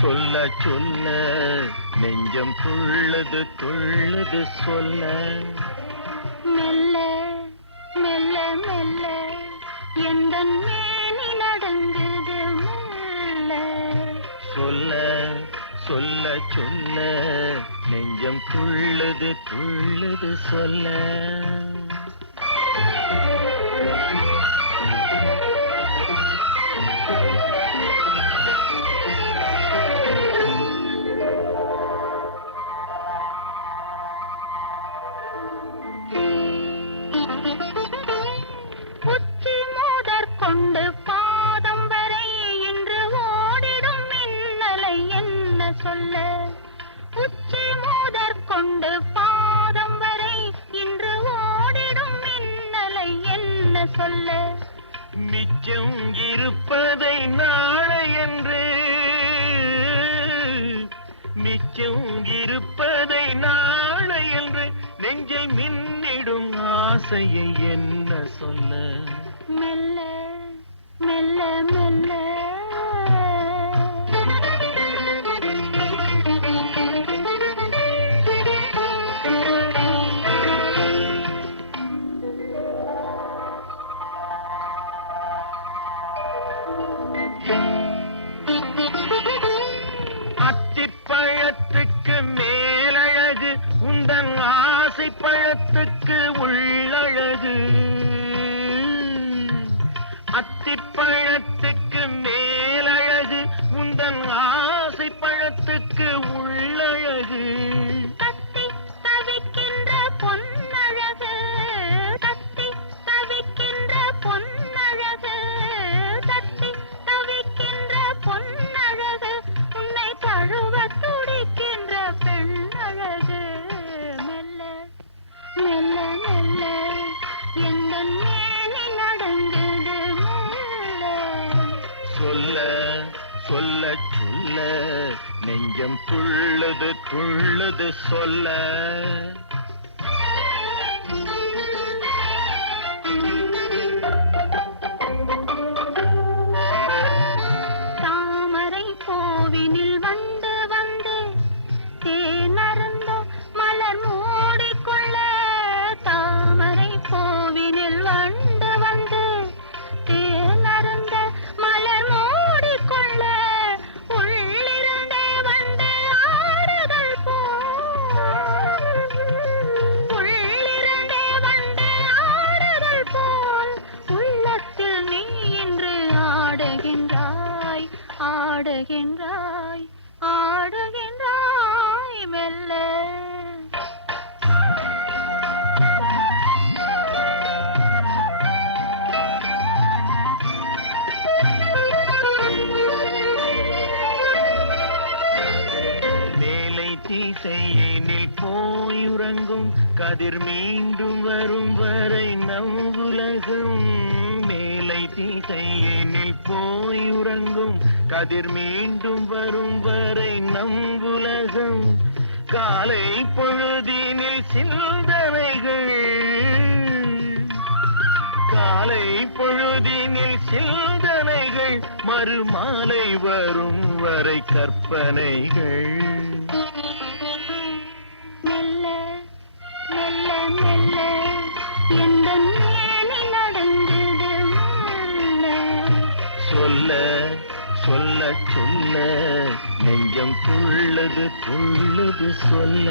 சொல்ல சொல்ல நெஞ்சம் துள்ளுது துள்ளுது சொல்ல. மெல்ல மெல்ல மெல்ல எந்தன் மேனி நடங்குது மெல்ல. சொல்ல சொல்ல சொல்ல நெஞ்சம் துள்ளுது துள்ளுது சொல்ல. உச்சி மூதற் கொண்டு பாதம் வரை இன்று ஓடிடும் மின்னலை என்ன சொல்ல. உச்சி மூதற் கொண்டு பாதம் வரை இன்று ஓடிடும் மின்னலை என்ன சொல்ல. மிச்சம் இருப்பதை நாளை என்று, மிச்சம் இருப்பதை நாளை என்று நெஞ்சில் மின்னிடும் ஆசையை என்ன சொல்ல. மெல்ல மெல்ல மெல்ல அத்திப்பழத்துக்கு மேலழகு உந்தன் ஆசை பழத்துக்கு உள்ளழகு. அத்திப்பழத்துக்கு மேலழகு உந்தன் ஆசை பழத்துக்கு உள்ளழகு. கத்தி தவிக்கின்ற பொன்னழகு, கத்தி தவிக்கின்ற பொன்னழகு, கத்தி தவிக்கின்ற பொன்னழகு, உன்னை தழுவ துடிக்கின்ற பெண்ணழகு. மெல்ல மெல்ல மெல்ல எந்தன் மேனி நடங்குது மெல்ல. சொல்ல சொல்ல சொல்ல நெஞ்சம் துள்ளுது துள்ளுது சொல்ல. தாமரை கோவினில் வந்து வந்து தேனருந்த மலர் மூடிக்கொள்ள. தாமரை கோவினில் வந்து வந்து தேனருந்த மலர் மூடிக்கொள்ள. உள்ளிருந்த வண்டு ஆடுதல் போல், உள்ளிருந்த வண்டு ஆடுதல் போல் உள்ளத்தில் நீ இன்று ஆடுகின்றாய் ஆடுகின்றாய் ஆடுகின்றாய் மெல்ல. மேலை திசையினில் போயுறங்கும் கதிர் மீண்டும் வரும் வரை நம் உலகம். மேலை திசையினில் போயுறங்கும் கதிர் மீண்டும் வரும் வரை நம் உலகம். காலை பொழுதினில் சிந்தனைகள், காலை பொழுதினில் சிந்தனைகள், மறுமாலை வரும் வரை கற்பனைகள். மெல்ல மெல்ல மெல்ல எந்தன் மேனி நடங்குது மெல்ல. சொல்ல சொல்ல சொல்ல நெஞ்சம் துள்ளுது துள்ளுது சொல்ல.